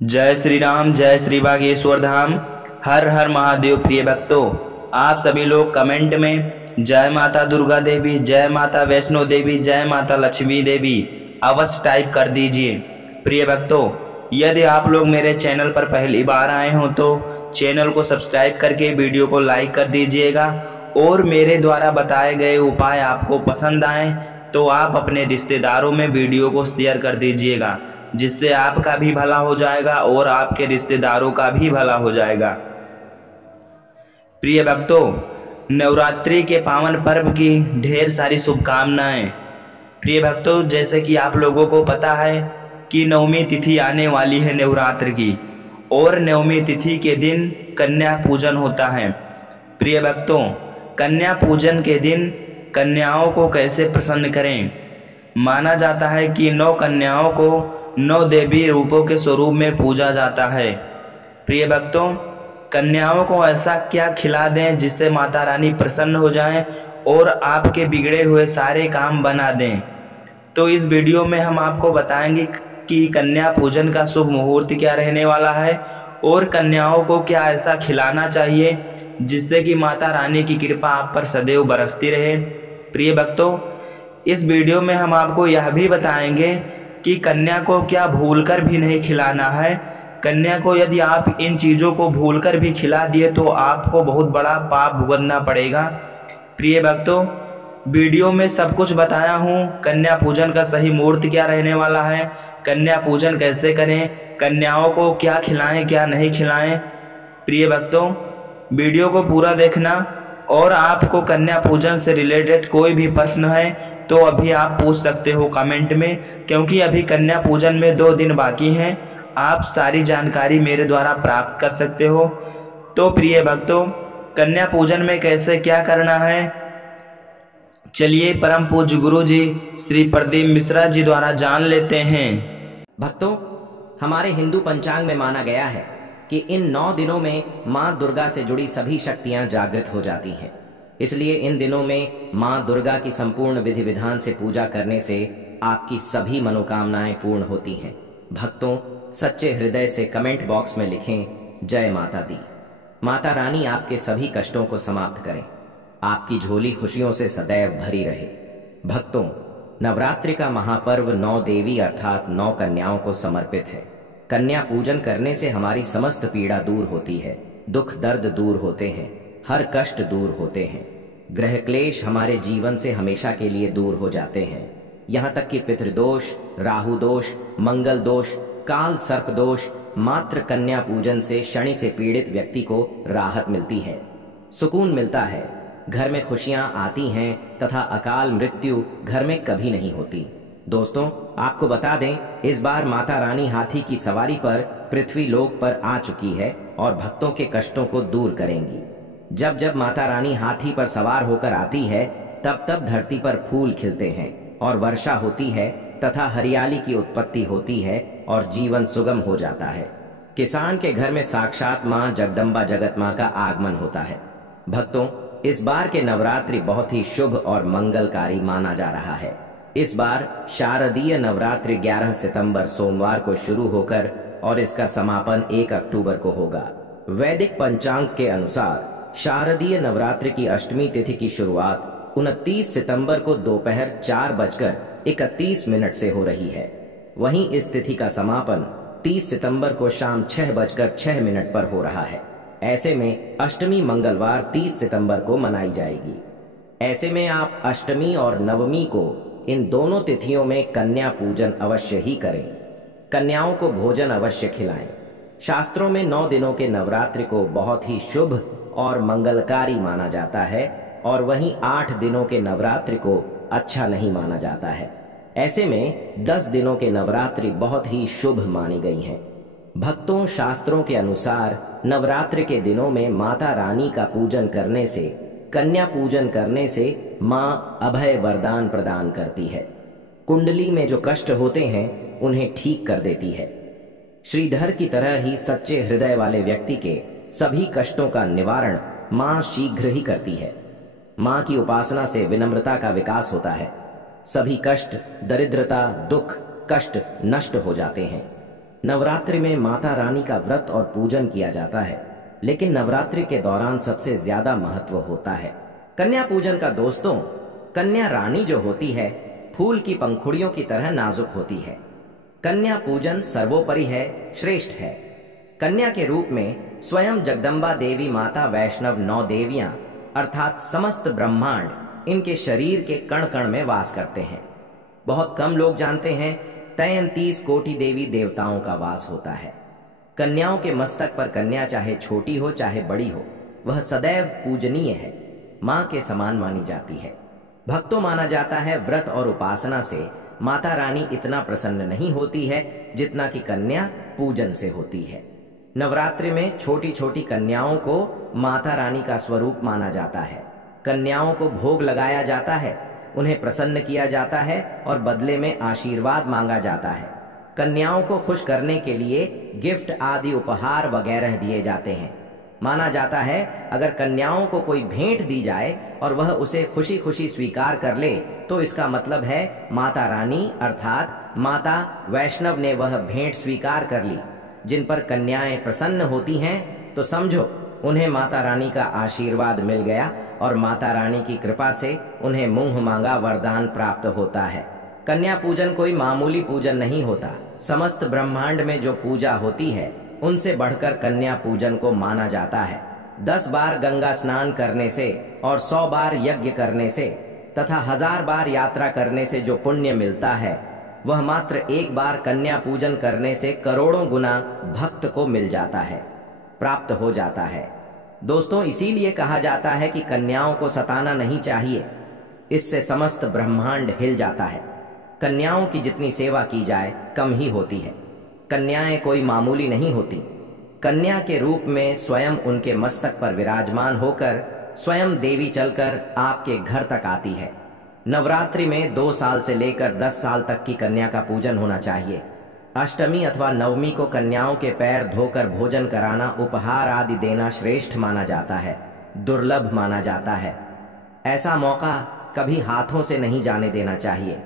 जय श्री राम, जय श्री बागेश्वर धाम। हर हर महादेव। प्रिय भक्तों, आप सभी लोग कमेंट में जय माता दुर्गा देवी, जय माता वैष्णो देवी, जय माता लक्ष्मी देवी अवश्य टाइप कर दीजिए। प्रिय भक्तों, यदि आप लोग मेरे चैनल पर पहली बार आए हो तो चैनल को सब्सक्राइब करके वीडियो को लाइक कर दीजिएगा, और मेरे द्वारा बताए गए उपाय आपको पसंद आए तो आप अपने रिश्तेदारों में वीडियो को शेयर कर दीजिएगा, जिससे आपका भी भला हो जाएगा और आपके रिश्तेदारों का भी भला हो जाएगा। प्रिय भक्तों, नवरात्रि के पावन पर्व की ढेर सारी शुभकामनाएं। प्रिय भक्तों, जैसे कि आप लोगों को पता है कि नवमी तिथि आने वाली है नवरात्र की, और नवमी तिथि के दिन कन्या पूजन होता है। प्रिय भक्तों, कन्या पूजन के दिन कन्याओं को कैसे प्रसन्न करें। माना जाता है कि 9 कन्याओं को 9 देवी रूपों के स्वरूप में पूजा जाता है। प्रिय भक्तों, कन्याओं को ऐसा क्या खिला दें जिससे माता रानी प्रसन्न हो जाएं और आपके बिगड़े हुए सारे काम बना दें। तो इस वीडियो में हम आपको बताएंगे कि कन्या पूजन का शुभ मुहूर्त क्या रहने वाला है और कन्याओं को क्या ऐसा खिलाना चाहिए जिससे कि माता रानी की कृपा आप पर सदैव बरसती रहे। प्रिय भक्तों, इस वीडियो में हम आपको यह भी बताएंगे कि कन्या को क्या भूलकर भी नहीं खिलाना है। कन्या को यदि आप इन चीज़ों को भूलकर भी खिला दिए तो आपको बहुत बड़ा पाप भुगतना पड़ेगा। प्रिय भक्तों, वीडियो में सब कुछ बताया हूँ। कन्या पूजन का सही मुहूर्त क्या रहने वाला है, कन्या पूजन कैसे करें, कन्याओं को क्या खिलाएं क्या नहीं खिलाएं। प्रिय भक्तों, वीडियो को पूरा देखना, और आपको कन्या पूजन से रिलेटेड कोई भी प्रश्न है तो अभी आप पूछ सकते हो कमेंट में, क्योंकि अभी कन्या पूजन में 2 दिन बाकी हैं। आप सारी जानकारी मेरे द्वारा प्राप्त कर सकते हो। तो प्रिय भक्तों, कन्या पूजन में कैसे क्या करना है, चलिए परम पूज्य गुरु जी श्री प्रदीप मिश्रा जी द्वारा जान लेते हैं। भक्तों, हमारे हिंदू पंचांग में माना गया है कि इन 9 दिनों में माँ दुर्गा से जुड़ी सभी शक्तियां जागृत हो जाती हैं। इसलिए इन दिनों में माँ दुर्गा की संपूर्ण विधि विधान से पूजा करने से आपकी सभी मनोकामनाएं पूर्ण होती हैं। भक्तों, सच्चे हृदय से कमेंट बॉक्स में लिखें जय माता दी। माता रानी आपके सभी कष्टों को समाप्त करें, आपकी झोली खुशियों से सदैव भरी रहे। भक्तों, नवरात्रि का महापर्व 9 देवी अर्थात 9 कन्याओं को समर्पित है। कन्या पूजन करने से हमारी समस्त पीड़ा दूर होती है, दुख दर्द दूर होते हैं, हर कष्ट दूर होते हैं, ग्रह क्लेश हमारे जीवन से हमेशा के लिए दूर हो जाते हैं। यहाँ तक कि पितृदोष, राहु दोष, मंगल दोष, काल सर्प दोष मात्र कन्या पूजन से शनि से पीड़ित व्यक्ति को राहत मिलती है, सुकून मिलता है, घर में खुशियां आती हैं तथा अकाल मृत्यु घर में कभी नहीं होती। दोस्तों, आपको बता दें, इस बार माता रानी हाथी की सवारी पर पृथ्वी लोक पर आ चुकी है और भक्तों के कष्टों को दूर करेंगी। जब जब माता रानी हाथी पर सवार होकर आती है तब तब धरती पर फूल खिलते हैं और वर्षा होती है तथा हरियाली की उत्पत्ति होती है और जीवन सुगम हो जाता है। किसान के घर में साक्षात मां जगदम्बा जगत मां का आगमन होता है। भक्तों, इस बार के नवरात्रि बहुत ही शुभ और मंगलकारी माना जा रहा है। इस बार शारदीय नवरात्रि 11 सितंबर सोमवार को शुरू होकर और इसका समापन 1 अक्टूबर को होगा। वैदिक पंचांग के अनुसार शारदीय नवरात्रि की अष्टमी तिथि की शुरुआत 29 सितंबर को दोपहर 4:31 से हो रही है। वहीं इस तिथि का समापन 30 सितंबर को शाम 6:06 पर हो रहा है। ऐसे में अष्टमी मंगलवार 30 सितंबर को मनाई जाएगी। ऐसे में आप अष्टमी और नवमी को इन दोनों तिथियों में कन्या पूजन अवश्य ही करें। कन्याओं को भोजन अवश्य खिलाएं। शास्त्रों में 9 दिनों के नवरात्रि को बहुत ही शुभ और मंगलकारी माना जाता है, और वहीं 8 दिनों के नवरात्रि को अच्छा नहीं माना जाता है। ऐसे में 10 दिनों के नवरात्रि बहुत ही शुभ मानी गई हैं। भक्तों, शास्त्रों के अनुसार नवरात्रि के दिनों में माता रानी का पूजन करने से, कन्या पूजन करने से माँ अभय वरदान प्रदान करती है। कुंडली में जो कष्ट होते हैं उन्हें ठीक कर देती है। श्रीधर की तरह ही सच्चे हृदय वाले व्यक्ति के सभी कष्टों का निवारण माँ शीघ्र ही करती है। माँ की उपासना से विनम्रता का विकास होता है। सभी कष्ट, दरिद्रता, दुख, कष्ट नष्ट हो जाते हैं। नवरात्रि में माता रानी का व्रत और पूजन किया जाता है, लेकिन नवरात्रि के दौरान सबसे ज्यादा महत्व होता है कन्या पूजन का। दोस्तों, कन्या रानी जो होती है फूल की पंखुड़ियों की तरह नाजुक होती है। कन्या पूजन सर्वोपरि है, श्रेष्ठ है। कन्या के रूप में स्वयं जगदम्बा देवी माता वैष्णव 9 देवियां अर्थात समस्त ब्रह्मांड इनके शरीर के कण कण में वास करते हैं। बहुत कम लोग जानते हैं 33 कोटि देवी देवताओं का वास होता है। कन्याओं के मस्तक पर कन्या चाहे छोटी हो चाहे बड़ी हो, वह सदैव पूजनीय है, मां के समान मानी जाती है। भक्तों माना जाता है व्रत और उपासना से माता रानी इतना प्रसन्न नहीं होती है जितना कि कन्या पूजन से होती है। नवरात्रि में छोटी छोटी कन्याओं को माता रानी का स्वरूप माना जाता है। कन्याओं को भोग लगाया जाता है, उन्हें प्रसन्न किया जाता है और बदले में आशीर्वाद मांगा जाता है। कन्याओं को खुश करने के लिए गिफ्ट आदि उपहार वगैरह दिए जाते हैं। माना जाता है अगर कन्याओं को कोई भेंट दी जाए और वह उसे खुशी खुशी स्वीकार कर ले तो इसका मतलब है माता रानी अर्थात माता वैष्णव ने वह भेंट स्वीकार कर ली। जिन पर कन्याएं प्रसन्न होती हैं तो समझो उन्हें माता रानी का आशीर्वाद मिल गया और माता रानी की कृपा से उन्हें मुंह मांगा वरदान प्राप्त होता है। कन्या पूजन कोई मामूली पूजन नहीं होता। समस्त ब्रह्मांड में जो पूजा होती है उनसे बढ़कर कन्या पूजन को माना जाता है। 10 बार गंगा स्नान करने से और 100 बार यज्ञ करने से तथा 1000 बार यात्रा करने से जो पुण्य मिलता है वह मात्र एक बार कन्या पूजन करने से करोड़ों गुना भक्त को मिल जाता है, प्राप्त हो जाता है। दोस्तों, इसीलिए कहा जाता है कि कन्याओं को सताना नहीं चाहिए, इससे समस्त ब्रह्मांड हिल जाता है। कन्याओं की जितनी सेवा की जाए कम ही होती है। कन्याएं कोई मामूली नहीं होती। कन्या के रूप में स्वयं उनके मस्तक पर विराजमान होकर स्वयं देवी चलकर आपके घर तक आती है। नवरात्रि में 2 साल से लेकर 10 साल तक की कन्या का पूजन होना चाहिए। अष्टमी अथवा नवमी को कन्याओं के पैर धोकर भोजन कराना, उपहार आदि देना श्रेष्ठ माना जाता है, दुर्लभ माना जाता है। ऐसा मौका कभी हाथों से नहीं जाने देना चाहिए।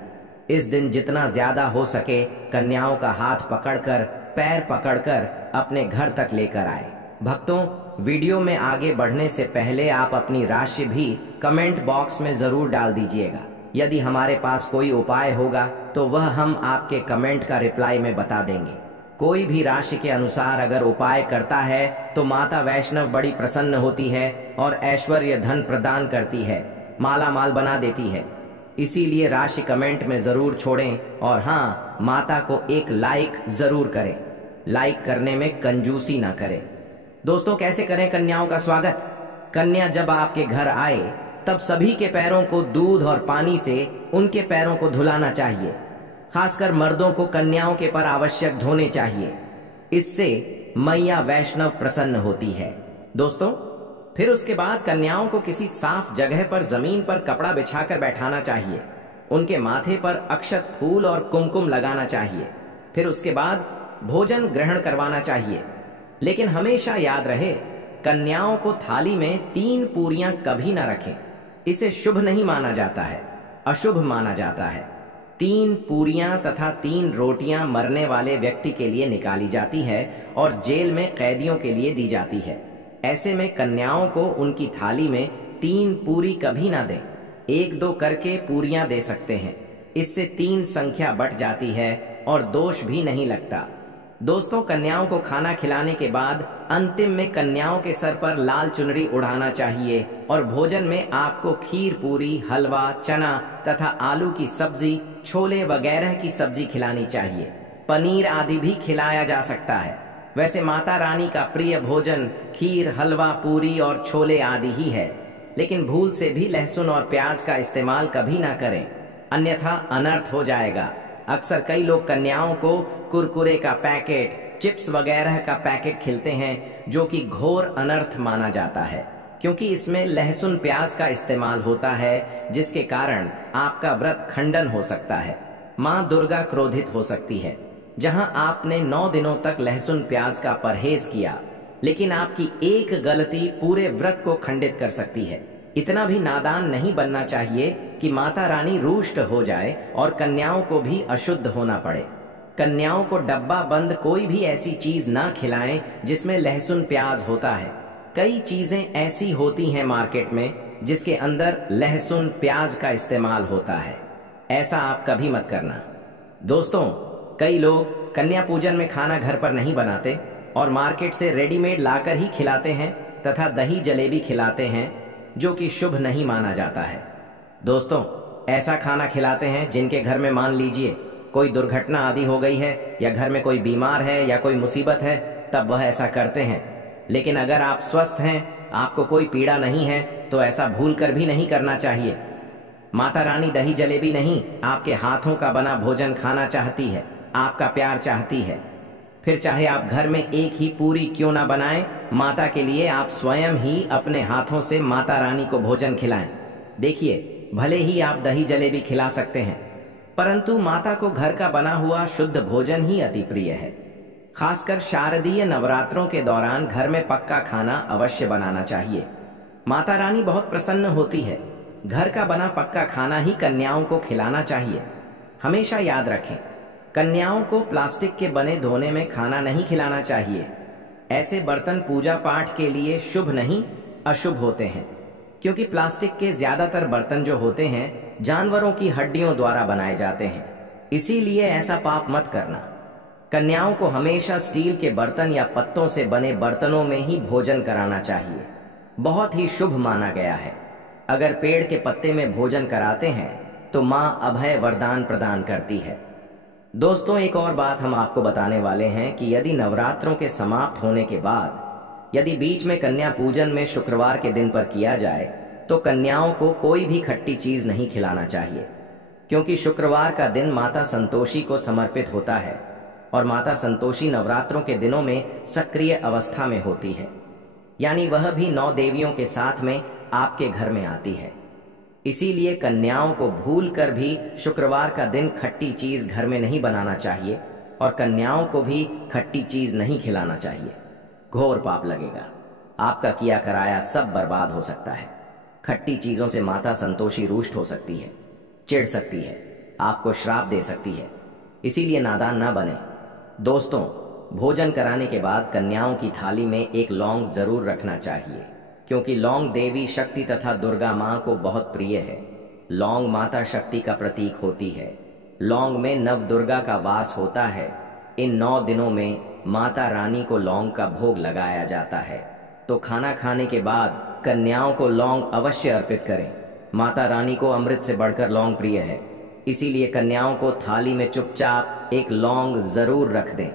इस दिन जितना ज्यादा हो सके कन्याओं का हाथ पकड़कर, पैर पकड़कर अपने घर तक लेकर आए। भक्तों, वीडियो में आगे बढ़ने से पहले आप अपनी राशि भी कमेंट बॉक्स में जरूर डाल दीजिएगा। यदि हमारे पास कोई उपाय होगा तो वह हम आपके कमेंट का रिप्लाई में बता देंगे। कोई भी राशि के अनुसार अगर उपाय करता है तो माता वैष्णव बड़ी प्रसन्न होती है और ऐश्वर्य धन प्रदान करती है, माला माल बना देती है। इसीलिए राशि कमेंट में जरूर छोड़ें और हाँ, माता को एक लाइक जरूर करें। लाइक करने में कंजूसी ना करें। दोस्तों, कैसे करें कन्याओं का स्वागत? कन्या जब आपके घर आए तब सभी के पैरों को दूध और पानी से उनके पैरों को धुलाना चाहिए। खासकर मर्दों को कन्याओं के पर आवश्यक धोने चाहिए। इससे मैया वैष्णव प्रसन्न होती है। दोस्तों, फिर उसके बाद कन्याओं को किसी साफ जगह पर जमीन पर कपड़ा बिछाकर बैठाना चाहिए। उनके माथे पर अक्षत फूल और कुमकुम लगाना चाहिए। फिर उसके बाद भोजन ग्रहण करवाना चाहिए। लेकिन हमेशा याद रहे, कन्याओं को थाली में 3 पूरियां कभी ना रखें। इसे शुभ नहीं माना जाता है, अशुभ माना जाता है। 3 पूरियां तथा 3 रोटियां मरने वाले व्यक्ति के लिए निकाली जाती है और जेल में कैदियों के लिए दी जाती है। ऐसे में कन्याओं को उनकी थाली में 3 पूरी कभी ना दें। 1-2 करके पूरियां दे सकते हैं। इससे 3 संख्या बढ़ जाती है और दोष भी नहीं लगता। दोस्तों, कन्याओं को खाना खिलाने के बाद अंतिम में कन्याओं के सर पर लाल चुनरी उड़ाना चाहिए और भोजन में आपको खीर पूरी, हलवा, चना तथा आलू की सब्जी, छोले वगैरह की सब्जी खिलानी चाहिए। पनीर आदि भी खिलाया जा सकता है। वैसे माता रानी का प्रिय भोजन खीर, हलवा, पूरी और छोले आदि ही है। लेकिन भूल से भी लहसुन और प्याज का इस्तेमाल कभी ना करें, अन्यथा अनर्थ हो जाएगा। अक्सर कई लोग कन्याओं को कुरकुरे का पैकेट, चिप्स वगैरह का पैकेट खिलाते हैं, जो कि घोर अनर्थ माना जाता है, क्योंकि इसमें लहसुन प्याज का इस्तेमाल होता है, जिसके कारण आपका व्रत खंडन हो सकता है। माँ दुर्गा क्रोधित हो सकती है। जहां आपने 9 दिनों तक लहसुन प्याज का परहेज किया, लेकिन आपकी एक गलती पूरे व्रत को खंडित कर सकती है। इतना भी नादान नहीं बनना चाहिए कि माता रानी रुष्ट हो जाए और कन्याओं को भी अशुद्ध होना पड़े। कन्याओं को डब्बा बंद कोई भी ऐसी चीज ना खिलाएं जिसमें लहसुन प्याज होता है। कई चीजें ऐसी होती हैं मार्केट में जिसके अंदर लहसुन प्याज का इस्तेमाल होता है। ऐसा आप कभी मत करना। दोस्तों, कई लोग कन्या पूजन में खाना घर पर नहीं बनाते और मार्केट से रेडीमेड लाकर ही खिलाते हैं तथा दही जलेबी खिलाते हैं, जो कि शुभ नहीं माना जाता है। दोस्तों, ऐसा खाना खिलाते हैं जिनके घर में मान लीजिए कोई दुर्घटना आदि हो गई है या घर में कोई बीमार है या कोई मुसीबत है, तब वह ऐसा करते हैं। लेकिन अगर आप स्वस्थ हैं, आपको कोई पीड़ा नहीं है, तो ऐसा भूल कर भी नहीं करना चाहिए। माता रानी दही जलेबी नहीं, आपके हाथों का बना भोजन खाना चाहती है, आपका प्यार चाहती है। फिर चाहे आप घर में एक ही पूरी क्यों ना बनाएं, माता के लिए आप स्वयं ही अपने हाथों से माता रानी को भोजन खिलाएं। देखिए, भले ही आप दही जलेबी खिला सकते हैं, परंतु माता को घर का बना हुआ शुद्ध भोजन ही अति प्रिय है। खासकर शारदीय नवरात्रों के दौरान घर में पक्का खाना अवश्य बनाना चाहिए। माता रानी बहुत प्रसन्न होती है। घर का बना पक्का खाना ही कन्याओं को खिलाना चाहिए। हमेशा याद रखें, कन्याओं को प्लास्टिक के बने धोने में खाना नहीं खिलाना चाहिए। ऐसे बर्तन पूजा पाठ के लिए शुभ नहीं, अशुभ होते हैं, क्योंकि प्लास्टिक के ज्यादातर बर्तन जो होते हैं जानवरों की हड्डियों द्वारा बनाए जाते हैं। इसीलिए ऐसा पाप मत करना। कन्याओं को हमेशा स्टील के बर्तन या पत्तों से बने बर्तनों में ही भोजन कराना चाहिए। बहुत ही शुभ माना गया है। अगर पेड़ के पत्ते में भोजन कराते हैं तो माँ अभय वरदान प्रदान करती है। दोस्तों, एक और बात हम आपको बताने वाले हैं कि यदि नवरात्रों के समाप्त होने के बाद यदि बीच में कन्या पूजन में शुक्रवार के दिन पर किया जाए तो कन्याओं को कोई भी खट्टी चीज नहीं खिलाना चाहिए, क्योंकि शुक्रवार का दिन माता संतोषी को समर्पित होता है और माता संतोषी नवरात्रों के दिनों में सक्रिय अवस्था में होती है, यानी वह भी 9 देवियों के साथ में आपके घर में आती है। इसीलिए कन्याओं को भूल कर भी शुक्रवार का दिन खट्टी चीज घर में नहीं बनाना चाहिए और कन्याओं को भी खट्टी चीज नहीं खिलाना चाहिए। घोर पाप लगेगा। आपका किया कराया सब बर्बाद हो सकता है। खट्टी चीजों से माता संतोषी रुष्ट हो सकती है, चिढ़ सकती है, आपको श्राप दे सकती है। इसीलिए नादान ना बने। दोस्तों, भोजन कराने के बाद कन्याओं की थाली में एक लौंग जरूर रखना चाहिए, क्योंकि लौंग देवी शक्ति तथा दुर्गा माँ को बहुत प्रिय है। लौंग माता शक्ति का प्रतीक होती है। लौंग में नव दुर्गा का वास होता है। इन 9 दिनों में माता रानी को लौंग का भोग लगाया जाता है। तो खाना खाने के बाद कन्याओं को लौंग अवश्य अर्पित करें। माता रानी को अमृत से बढ़कर लौंग प्रिय है। इसीलिए कन्याओं को थाली में चुपचाप एक लौंग जरूर रख दें।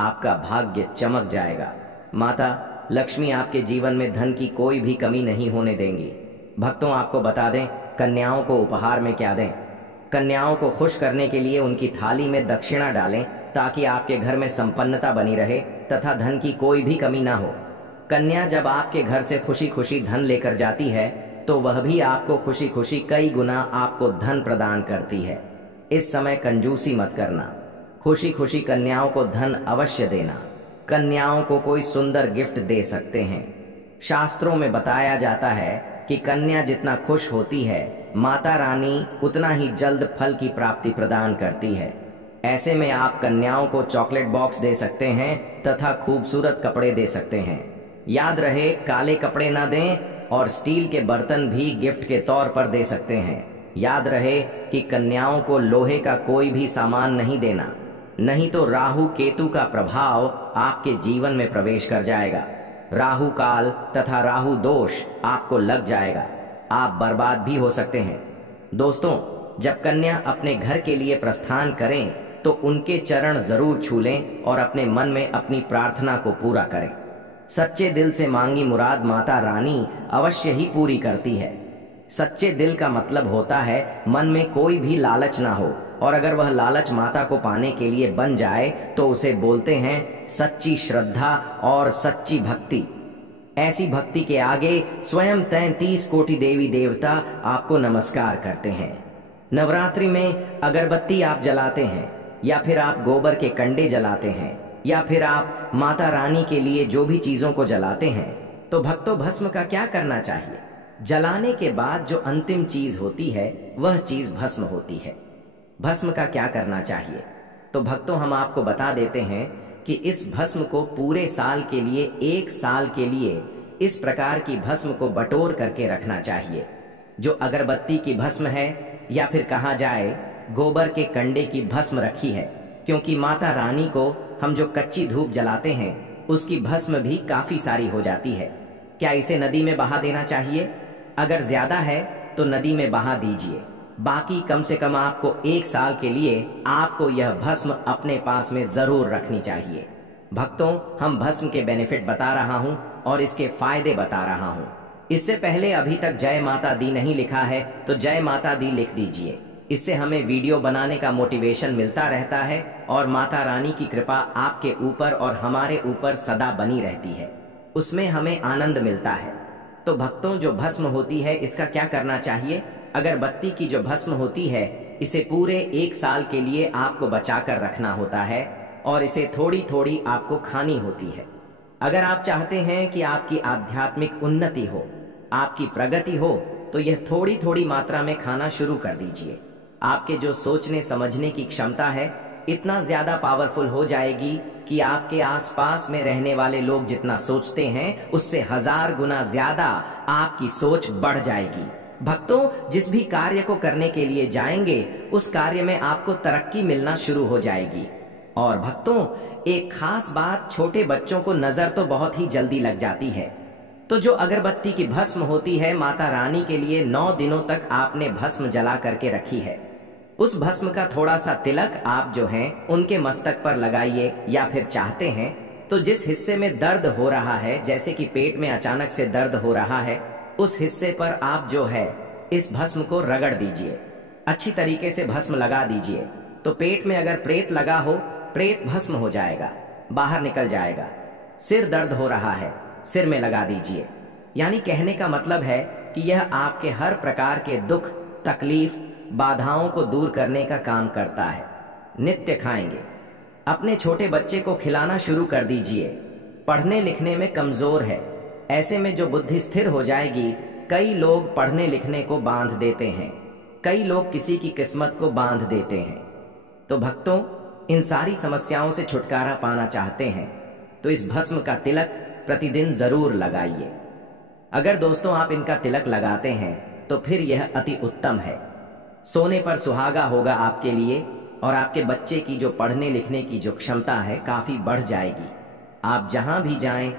आपका भाग्य चमक जाएगा। माता लक्ष्मी आपके जीवन में धन की कोई भी कमी नहीं होने देंगी। भक्तों, आपको बता दें, कन्याओं को उपहार में क्या दें। कन्याओं को खुश करने के लिए उनकी थाली में दक्षिणा डालें, ताकि आपके घर में संपन्नता बनी रहे तथा धन की कोई भी कमी ना हो। कन्या जब आपके घर से खुशी खुशी धन लेकर जाती है तो वह भी आपको खुशी खुशी कई गुना आपको धन प्रदान करती है। इस समय कंजूसी मत करना। खुशी खुशी कन्याओं को धन अवश्य देना। कन्याओं को कोई सुंदर गिफ्ट दे सकते हैं। शास्त्रों में बताया जाता है कि कन्या जितना खुश होती है, माता रानी उतना ही जल्द फल की प्राप्ति प्रदान करती है। ऐसे में आप कन्याओं को चॉकलेट बॉक्स दे सकते हैं तथा खूबसूरत कपड़े दे सकते हैं। याद रहे, काले कपड़े ना दें और स्टील के बर्तन भी गिफ्ट के तौर पर दे सकते हैं। याद रहे कि कन्याओं को लोहे का कोई भी सामान नहीं देना, नहीं तो राहु केतु का प्रभाव आपके जीवन में प्रवेश कर जाएगा। राहु काल तथा राहु दोष आपको लग जाएगा। आप बर्बाद भी हो सकते हैं। दोस्तों, जब कन्या अपने घर के लिए प्रस्थान करें तो उनके चरण जरूर छू लें और अपने मन में अपनी प्रार्थना को पूरा करें। सच्चे दिल से मांगी मुराद माता रानी अवश्य ही पूरी करती है। सच्चे दिल का मतलब होता है मन में कोई भी लालच ना हो, और अगर वह लालच माता को पाने के लिए बन जाए तो उसे बोलते हैं सच्ची श्रद्धा और सच्ची भक्ति। ऐसी भक्ति के आगे स्वयं 33 कोटि देवी देवता आपको नमस्कार करते हैं। नवरात्रि में अगरबत्ती आप जलाते हैं, या फिर आप गोबर के कंडे जलाते हैं, या फिर आप माता रानी के लिए जो भी चीजों को जलाते हैं, तो भक्तों, भस्म का क्या करना चाहिए? जलाने के बाद जो अंतिम चीज होती है वह चीज भस्म होती है। भस्म का क्या करना चाहिए? तो भक्तों, हम आपको बता देते हैं कि इस भस्म को पूरे साल के लिए, 1 साल के लिए इस प्रकार की भस्म को बटोर करके रखना चाहिए। जो अगरबत्ती की भस्म है या फिर कहा जाए गोबर के कंडे की भस्म रखी है, क्योंकि माता रानी को हम जो कच्ची धूप जलाते हैं उसकी भस्म भी काफी सारी हो जाती है। क्या इसे नदी में बहा देना चाहिए? अगर ज्यादा है तो नदी में बहा दीजिए। बाकी कम से कम आपको 1 साल के लिए आपको यह भस्म अपने पास में जरूर रखनी चाहिए। भक्तों, हम भस्म के बेनिफिट बता रहा हूं और इसके फायदे बता रहा हूं। इससे पहले अभी तक जय माता दी नहीं लिखा है तो जय माता दी लिख दीजिए। इससे हमें वीडियो बनाने का मोटिवेशन मिलता रहता है और माता रानी की कृपा आपके ऊपर और हमारे ऊपर सदा बनी रहती है, उसमें हमें आनंद मिलता है। तो भक्तों, जो भस्म होती है इसका क्या करना चाहिए? अगरबत्ती की जो भस्म होती है इसे पूरे 1 साल के लिए आपको बचाकर रखना होता है और इसे थोड़ी थोड़ी आपको खानी होती है। अगर आप चाहते हैं कि आपकी आध्यात्मिक उन्नति हो, आपकी प्रगति हो, तो यह थोड़ी थोड़ी मात्रा में खाना शुरू कर दीजिए। आपके जो सोचने समझने की क्षमता है इतना ज्यादा पावरफुल हो जाएगी कि आपके आसपास में रहने वाले लोग जितना सोचते हैं उससे 1000 गुना ज्यादा आपकी सोच बढ़ जाएगी। भक्तों, जिस भी कार्य को करने के लिए जाएंगे उस कार्य में आपको तरक्की मिलना शुरू हो जाएगी। और भक्तों, एक खास बात, छोटे बच्चों को नजर तो बहुत ही जल्दी लग जाती है। तो जो अगरबत्ती की भस्म होती है, माता रानी के लिए 9 दिनों तक आपने भस्म जला करके रखी है, उस भस्म का थोड़ा सा तिलक आप जो हैं उनके मस्तक पर लगाइए। या फिर चाहते हैं तो जिस हिस्से में दर्द हो रहा है, जैसे कि पेट में अचानक से दर्द हो रहा है, उस हिस्से पर आप जो है इस भस्म को रगड़ दीजिए। अच्छी तरीके से भस्म लगा दीजिए। तो पेट में अगर प्रेत लगा हो, प्रेत भस्म हो जाएगा, बाहर निकल जाएगा। सिर दर्द हो रहा है, सिर में लगा दीजिए। यानी कहने का मतलब है कि यह आपके हर प्रकार के दुख, तकलीफ, बाधाओं को दूर करने का काम करता है। नित्य खाएंगे। अपने छोटे बच्चे को खिलाना शुरू कर दीजिए। पढ़ने लिखने में कमजोर है, ऐसे में जो बुद्धि स्थिर हो जाएगी, कई लोग पढ़ने लिखने को बांध देते हैं, कई लोग किसी की किस्मत को बांध देते हैं। तो भक्तों, इन सारी समस्याओं से छुटकारा पाना चाहते हैं तो इस भस्म का तिलक प्रतिदिन जरूर लगाइए। अगर दोस्तों आप इनका तिलक लगाते हैं तो फिर यह अति उत्तम है। सोने पर सुहागा होगा आपके लिए और आपके बच्चे की जो पढ़ने लिखने की जो क्षमता है काफी बढ़ जाएगी। आप जहां भी जाएं